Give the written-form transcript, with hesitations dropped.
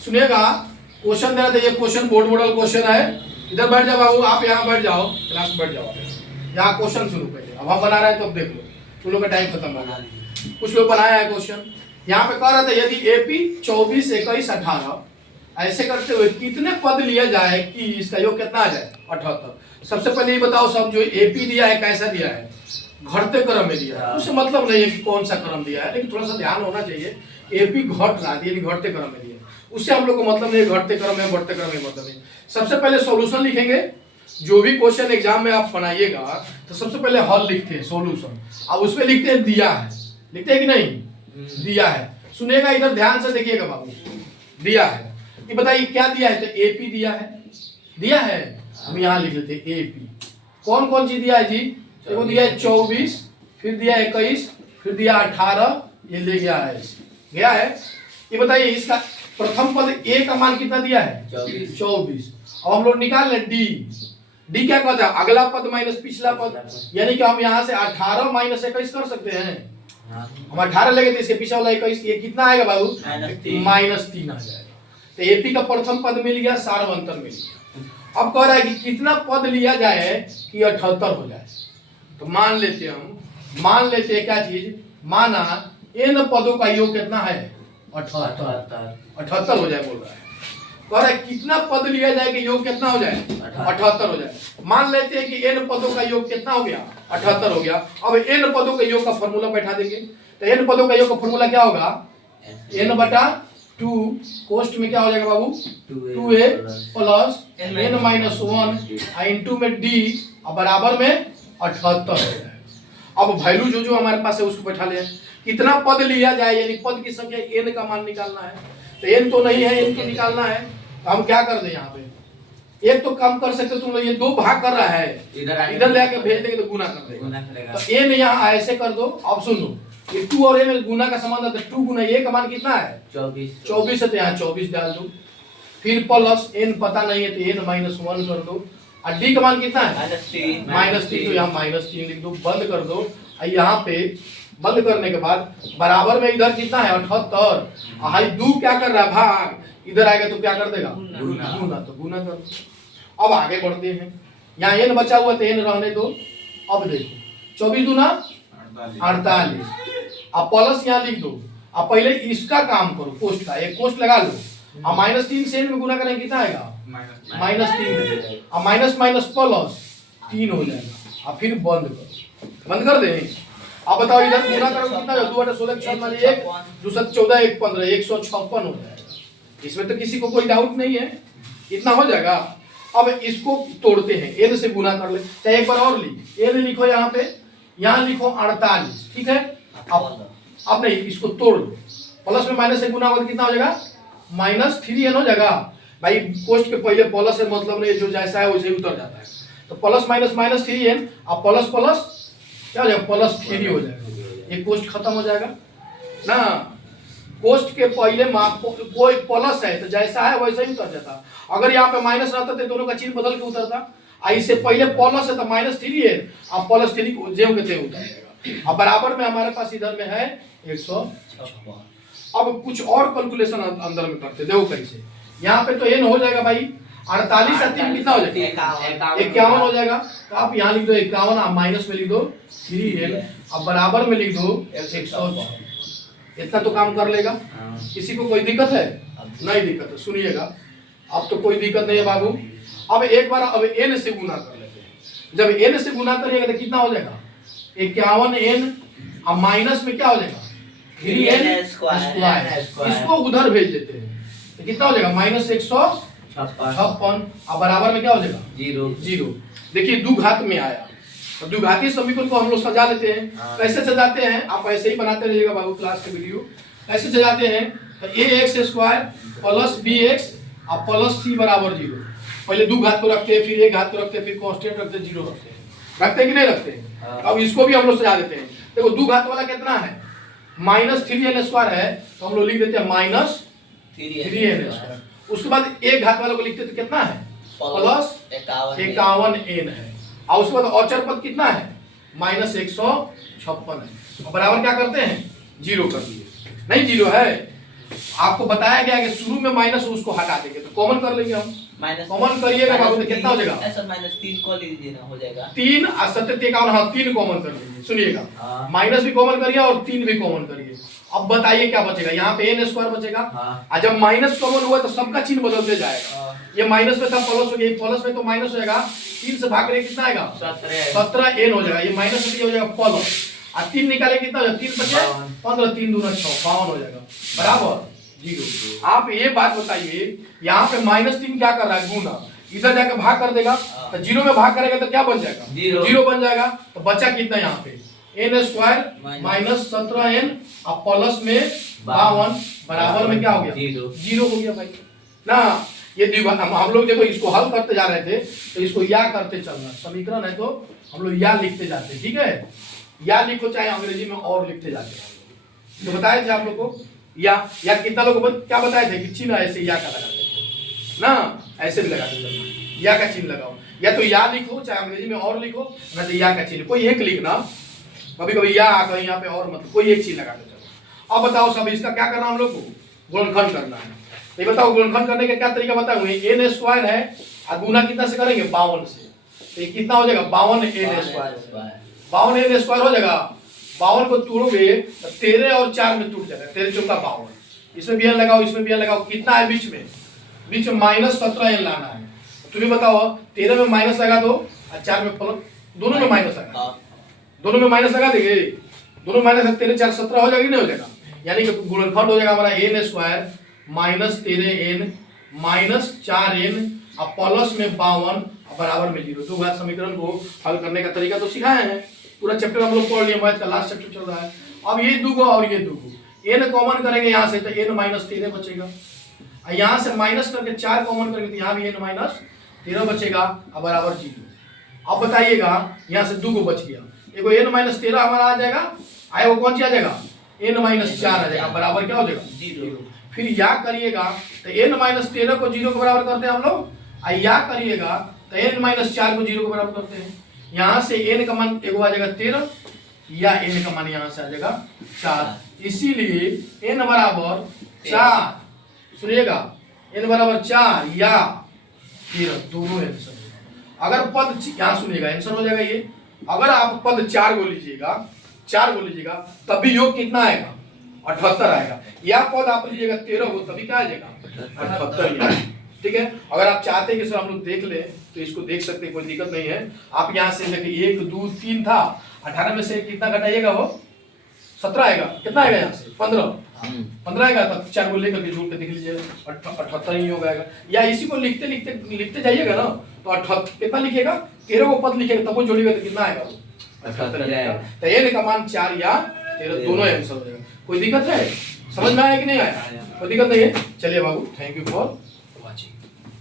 सुनिएगा, क्वेश्चन दे रहा था, ये क्वेश्चन बोर्ड मॉडल क्वेश्चन है। इधर बैठ जाओ बाबू, आप यहाँ बैठ जाओ, क्लास में बैठ जाओ। यहाँ क्वेश्चन शुरू पहले, अब हम बना रहे हैं तो अब देख लो, तुम लोग का टाइम खत्म हो गया। कुछ लोग बनाया है क्वेश्चन। यहाँ पे कह रहा था यदि एपी 24, 21, 18 ऐसे करते हुए कितने पद लिया जाए कि इसका योग कितना आ जाए 78। सबसे पहले ये बताओ सब, जो एपी दिया है कैसा दिया है, घटते क्रम में दिया है। उससे मतलब नहीं है कि कौन सा क्रम दिया है, लेकिन थोड़ा सा ध्यान होना चाहिए। एपी घट रहा है, घटते क्रम में दिया, उससे हम लोग को मतलब नहीं घटते क्रम में बढ़ते क्रम में मतलब नहीं। सबसे पहले सॉल्यूशन लिखेंगे। जो भी क्वेश्चन एग्जाम में आप बनाइएगा तो सबसे पहले हल लिखते हैं, सॉल्यूशन, अब उसमें लिखते हैं दिया है, लिखते हैं कि नहीं, दिया है। सुनिएगा इधर ध्यान से देखिएगा बाबू, दिया है, ये बताइए क्या दिया है, तो एपी दिया है, दिया है। हम यहाँ लिख लेते हैं एपी। कौन कौन सी दिया है जी, देखो दिया है 24, फिर दिया 21, फिर दिया 18, ये ले गया है, गया है। ये बताइए इसका प्रथम पद ए का मान कितना दिया है 24। अब हम लोग निकाल लें डी। डी क्या कहता है, अगला पद माइनस पिछला पद, यानी कि हम यहाँ से 18 माइनस 21 कर सकते हैं। हम 18 लेंगे तो इसके पीछे वाला 21, ये कितना आएगा बाबू, -3 आ जाएगा। तो एपी का प्रथम पद मिल गया, सारवंतर मिल गया। अब कह रहा है कि कितना पद लिया जाए कि 78 हो जाए। तो मान लेते हैं क्या चीज, माना इन पदों का योग कितना है 78 हो जाए, बोल रहा है। कह रहा है कितना पद लिया जाए कि योग कितना हो जाए 78 हो जाए। मान लेते हैं कि n पदों का योग कितना हो गया 78 हो गया। अब n पदों के योग का फॉर्मूला बैठा देंगे। तो n पदों का योग का फॉर्मूला क्या होगा, n/2, कोष्ठ में क्या हो जाएगा बाबू 2a प्लस n-1 इंटू में d और बराबर में 78 हो जाएगा। अब वैल्यू जो हमारे पास है उसको बैठा ले, कितना पद लिया जाए, यानी पद की संख्या n का मान निकालना है। तो n तो नहीं है, n को निकालना है। तो हम क्या कर दें, यहाँ पे एक तो कम कर सकते, तुम लोग ये 2 भाग कर रहा है, इधर ले आके भेज देंगे तो गुना कर देगा। तो n यहाँ ऐसे कर दो। अब सुन लो, ये 2 और a में गुना का संबंध है, तो 2 गुना a का मान कितना है 24 है, तो यहाँ 24 डाल दो। फिर प्लस n पता नहीं है तो n-1 कर दो, और d का मान कितना है -3, तो यहाँ -3 लिख दो, बंद कर दो। और यहाँ पे बंद करने के बाद बराबर में इधर कितना है 78, हाई 2 क्या कर रहा है भाग, इधर आएगा तो क्या कर देगा गुना, तो गुना कर दो। अब आगे बढ़ते हैं, यहाँ n बचा हुआ तो n रहने दो। अब देखो 24 दूना 48, अब प्लस यहाँ लिख दो। अब पहले इसका काम करो, कोष्ठ का, एक कोष्ठ लगा लो। अब -3 से n में गुना करेंगे कितना आएगा -3, अब माइनस माइनस प्लस 3 हो जाएगा। अब फिर बंद कर दें। अब बताओ इधर गुना करो कितना, 2/16 1, 2 14 1 15 156 हो जाएगा। इसमें तो किसी को कोई डाउट नहीं है, इतना हो जाएगा। अब इसको तोड़ते हैं, n से गुना कर ले। तो एक बार और n लिखो, यहाँ पे यहाँ लिखो 48, ठीक है। अब नहीं, इसको तोड़ लो, प्लस में माइनस से गुना होगा तो कितना हो जाएगा -3n हो जाएगा। भाई कोष्ठ के पहले प्लस से मतलब नहीं, जो जैसा है वैसे ही उतर जाता है। तो प्लस माइनस -3n, अब प्लस प्लस क्या हो जाएगा +3 हो जाएगा। ये कोष्ठ खत्म हो जाएगा ना। कोष्ठ के पहले कोई प्लस है तो जैसा है वैसा ही उतर जाता। अगर यहाँ पे माइनस रहता तो दोनों का चिन्ह बदल के उतरता। इससे पहले प्लस है तो -3n, अब +3 को जेव के तेव उतर जाएगा। अब बराबर में हमारे पास इधर में है 156। अब कुछ और कैलकुलेशन अंदर में करते, देखो कैसे। यहाँ पे तो n हो जाएगा भाई 48 और 3 कितना हो जाएगा 51 हो जाएगा। तो आप यहाँ लिख दो 51, आप माइनस में लिख दो 3n, अब बराबर में लिख दो 106। इतना तो काम कर लेगा। किसी को कोई दिक्कत है, नहीं दिक्कत है, सुनिएगा। अब तो कोई दिक्कत नहीं है बाबू। अब एक बार अब n से गुना कर लेते हैं। जब n से गुना करिएगा तो कितना हो जाएगा 51n, अब माइनस में क्या हो जाएगा 3n²। इसको उधर भेज देते हैं तो कितना हो जाएगा -156, अब बराबर में क्या हो जाएगा 0। देखिए द्विघात में आया, तो द्विघातीय समीकरण को हम लोग सजा लेते हैं। कैसे सजाते हैं, आप ऐसे ही बनाते रहिएगा बाबू, क्लास के वीडियो कैसे सजाते हैं। तो ax² प्लस bx और प्लस c बराबर 0। पहले द्विघात को रखते हैं, फिर एक घात को रखते हैं, फिर कांस्टेंट रखते हैं, 0 रखते हैं कि नहीं रखते हैं। अब इसको भी हम लोग सजा देते हैं। देखो द्विघात वाला कितना है -3n² है, तो हम लोग लिख देते हैं -3n²। उसके बाद एक घात वाला को लिखते तो कितना है +51n है, और उसके बाद औचर पद कितना है -156 है। और बराबर क्या करते हैं 0 कर दिए, नहीं 0 है आपको बताया गया कि शुरू में माइनस उसको हटा देंगे, तो कॉमन कर लेंगे हम। माइनस कॉमन करिएगा बाबू तो कितना हो जाएगा? सर -3 को लीजिए ना, हो जाएगा 3 और 7 51, हाँ 3 कॉमन कर लीजिए। सुनिएगा, माइनस भी कॉमन करिए और 3 भी कॉमन करिए। अब बताइए क्या बचेगा? यहाँ पे n स्क्वायर बचेगा। और जब माइनस कॉमन हुआ तो सबका चिन्ह बदलते जाएगा। ये माइनस में था प्लस हो गया, प्लस में तो माइनस हो जाएगा, 3 से भाग करेंगे कितना आएगा? 17 n हो जाएगा। ये माइनस में हो जाएगा प्लस, और 3 निकाले कितना हो जाएगा? 3 बचे 15, 3 दूना 6, 52 हो जाएगा, बराबर 0। आप ये बात बताइए, यहाँ पे -3 क्या कर रहा है? गुना। इधर जाके भाग कर देगा तो 0 में भाग करेगा तो क्या बन जाएगा? 0 बन जाएगा। तो बचा कितना यहाँ पे? n स्क्वायर माइनस 17n और प्लस में 52 बराबर में क्या हो गया? 0 हो गया भाई ना। ये हम लोग देखो इसको हल करते जा रहे थे, तो इसको या करते चलना। समीकरण है तो हम लोग या लिखते जाते, ठीक है? या लिखो चाहे अंग्रेजी में और लिखते जाते हैं। तो बताए थे आप लोग को या कितना लोग क्या बताए थे कि चिन्ह ऐसे या का लगाते थे ना, ऐसे भी लगाते चलना। या का चिन्ह लगाओ, या तो या लिखो चाहे अंग्रेजी में और लिखो, ना तो या का चिन्ह कोई एक लिखना। कभी कभी या कहीं यहाँ पे और, मतलब कोई एक चीज लगाते चलो। अब बताओ सब इसका क्या करना हम लोग को? गुणनखंड करना है। ये बताओ गुणनखंड करने का क्या तरीका बताया हुए? n स्क्वायर है और गुना कितना से करेंगे? 52 से। तो ये कितना हो जाएगा? 52 n स्क्वायर। 52 n स्क्वायर हो जाएगा। 52 को तोड़ोगे तो 13 और 4 में टूट जाएगा, 13 चौका 52। इसमें भी n लगाओ, इसमें भी n लगाओ, कितना है बीच में? बीच में -17n लाना है। तुम्हें बताओ 13 में माइनस लगा दो और 4 में प्लस, दोनों में माइनस लगा, दोनों में माइनस लगा देंगे। दोनों माइनस 13 4 17 हो जाएगा, नहीं हो जाएगा? यानी कि गुणनखंड हो जाएगा हमारा n square minus 13n minus 4n और प्लस में 52 बराबर में 0। दो घात समीकरण को हल करने का तरीका तो सिखाए हैं, पूरा चैप्टर हम लोग पढ़ लिए, मैथ का लास्ट चैप्टर चल रहा है। अब ये दो और ये दो n कॉमन करेंगे यहाँ से तो n माइनस 13 बचेगा, और यहाँ से माइनस करके 4 कॉमन करेंगे तो यहाँ भी n माइनस 13 बचेगा और बराबर 0। अब बताइएगा यहाँ से 2 बच गया, एगो n माइनस 13 हमारा आ जाएगा, आए वो कौन सी आ जाएगा? n माइनस 4 आ जाएगा, बराबर क्या हो जाएगा? 0। फिर या करिएगा तो n माइनस 13 को 0 के बराबर करते हैं हम लोग, और या करिएगा तो n माइनस 4 को 0 के बराबर करते हैं। यहाँ से n का मान एगो आ जाएगा 13, या n का मान यहाँ से आ जाएगा 4, इसीलिए n बराबर 4। सुनिएगा, n बराबर 4 या 13 दोनों आंसर। अगर पद यहाँ सुनिएगा आंसर हो जाएगा ये। अगर आप पद 4 को लीजिएगा, 4 को लीजिएगा तब भी योग कितना आएगा? 78 आएगा। या पद आप लीजिएगा 13 को तभी क्या आ जाएगा? 78। ठीक है, अगर आप चाहते हैं कि सर हम लोग देख ले तो इसको देख सकते हैं, कोई दिक्कत नहीं है। आप यहाँ से देखिए 1 2 3 था, 18 में से कितना घटाइएगा? वो 17 आएगा। कितना आएगा यहाँ से? 15 आएगा। तब 4 को लेकर के जोड़ के देख लीजिए, 78 ही योग आएगा। या इसी को लिखते लिखते जाइएगा ना, तो 78 कितना लिखिएगा? 13 को पद लिखेगा तब वो जोड़िएगा तो कितना आएगा? 78 आएगा। तो n का मान 4 या 13 दोनों आंसर हो जाएगा। कोई दिक्कत है? समझ में आया कि नहीं आया? कोई दिक्कत नहीं है। चलिए बाबू, थैंक यू फॉर